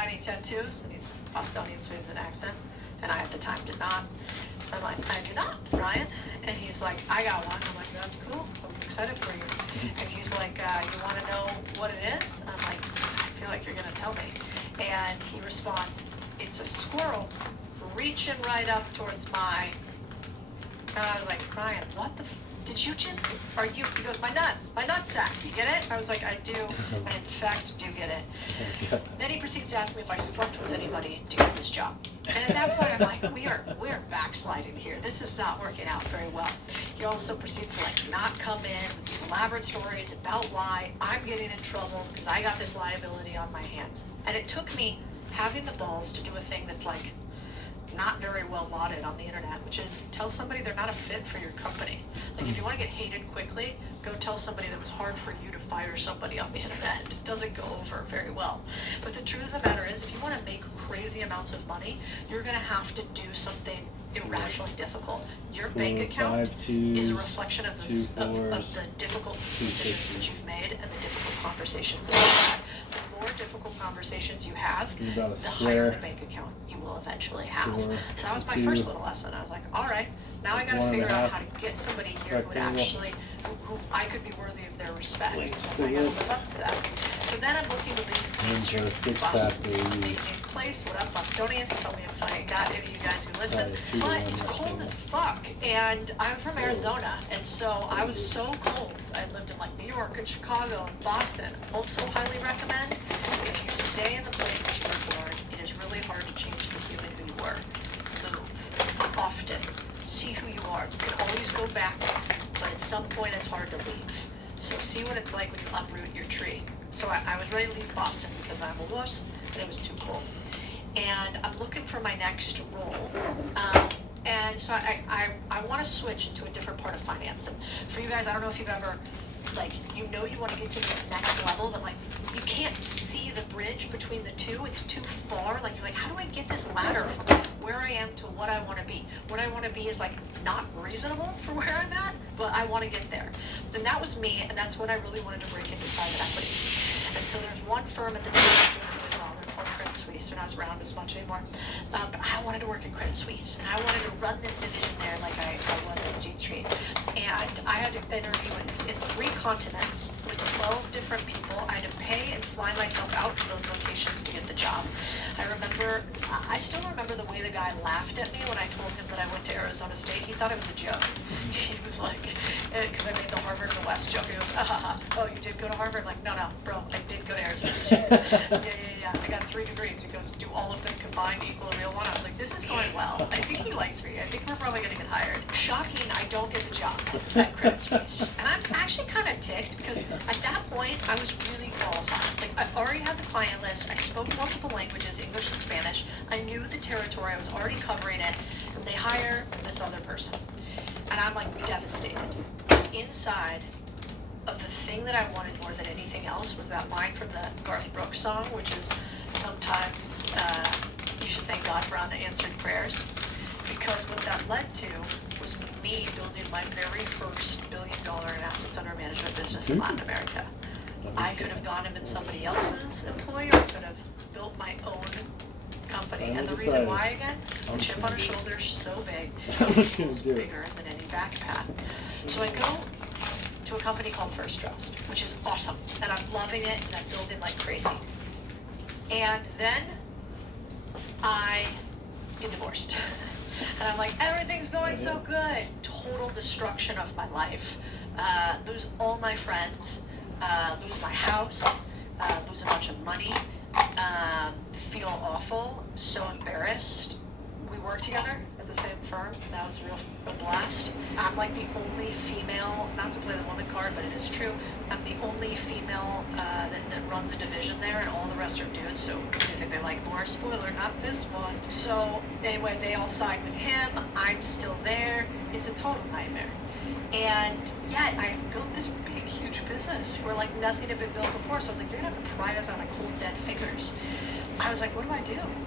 got any tattoos? And he's Bostonian, so he has an accent. And I at the time did not. I'm like, I do not, Ryan. And he's like, I got one. I'm like, that's cool. I'm excited for you. And he's like, you want to know what it is? I'm like, I feel like you're going to tell me. And he responds, it's a squirrel reaching right up towards my... And I was like, Ryan, what the did you just, are you, he goes, my nutsack, you get it? I was like, I do, I in fact do get it. Then he proceeds to ask me if I slept with anybody to get this job. And at that point, I'm like, we are backsliding here. This is not working out very well. He also proceeds to like not come in with these elaborate stories about why I'm getting in trouble because I got this liability on my hands. And it took me having the balls to do a thing that's like, not very well lauded on the internet, which is tell somebody they're not a fit for your company. Like if you want to get hated quickly, go tell somebody that it was hard for you to fire somebody on the internet. It doesn't go over very well. But the truth of the matter is, if you want to make crazy amounts of money, you're going to have to do something irrationally difficult. Your bank account is a reflection of the difficult decisions that you've made and the difficult conversations that you've had. The more difficult conversations you have, the higher the bank account you will eventually have. So that was my first little lesson. I was like, all right, now I got to figure out how to get somebody here who would actually, who I could be worthy of their respect. So I got to live up to that. So then I'm looking to leave State Street Boston's place. What up, Bostonians? Tell me if I got any of you guys who listen. But it's cold as fuck, and I'm from Arizona, and so I was so cold. I lived in like New York and Chicago and Boston. Also highly recommend, if you stay in the place that you were born, it is really hard to change the human who you were. Move often. See who you are. You can always go back, but at some point it's hard to leave. So see what it's like when you uproot your tree. So I was ready to leave Boston because I'm a wuss, and it was too cold. And I'm looking for my next role. And so I want to switch into a different part of finance. And for you guys, I don't know if you've ever, like, you want to get to this next level, but like, you can't see the bridge between the two. It's too far. Like, you're like, how do I get this ladder from where I am to what I want to be? What I want to be is like not reasonable for where I'm at, but I want to get there. And that was me, and that's when I really wanted to break into private equity. And so there's one firm at the time doing really well. They're called Credit Suisse. They're not as around as much anymore. But I wanted to work at Credit Suisse, and I wanted to run this division there like I was at State Street. And I had to interview in 3 continents with 12 different people. I had to pay and fly myself out to those locations to get the job. I still remember the way the guy laughed at me when I told him that I went to Arizona State. He thought it was a joke. He was like, because I made the Harvard of the West joke. He goes, oh, you did go to Harvard? I'm like, no, bro, I did go to Arizona State. Yeah. I got 3 degrees. He goes, do all of them combined equal a real one? I was like, this is going well. I think you like 3. I think we're probably going to get hired. Shocking, I don't get the job at Credit Suisse. And I'm actually kind of ticked because at that point, I was really qualified. Like, I already had the client list. I spoke multiple languages, English and Spanish. I knew the territory. I was already covering it. And they hire this other person. And I'm like devastated. Inside of the thing that I wanted more than anything else was that line from the Garth Brooks song, which is sometimes you should thank God for unanswered prayers. Because what that led to was me building my very first $1 billion in assets under management business in Latin America. I could have gone and been somebody else's employee, or I could have built my own company. And the reason why, again, the chip on her shoulder is so big, it's bigger than any backpack. So I go to a company called First Trust, which is awesome, and I'm loving it, and I'm building like crazy. And then I get divorced. And I'm like, everything's going so good. Total destruction of my life. Lose all my friends, lose my house, lose a bunch of money, feel awful, so embarrassed. We work together at the same firm. That was a blast. I'm like the only female, not to play the woman card, but it is true. I'm the only female that runs a division there, and all the rest are dudes, so I think they like more. Spoiler, not this one. So anyway, they all side with him. I'm still there. It's a total nightmare. And yet I've built this big, huge business where like nothing had been built before. So I was like, you're gonna have to pry us out of cold, dead fingers. I was like, what do I do?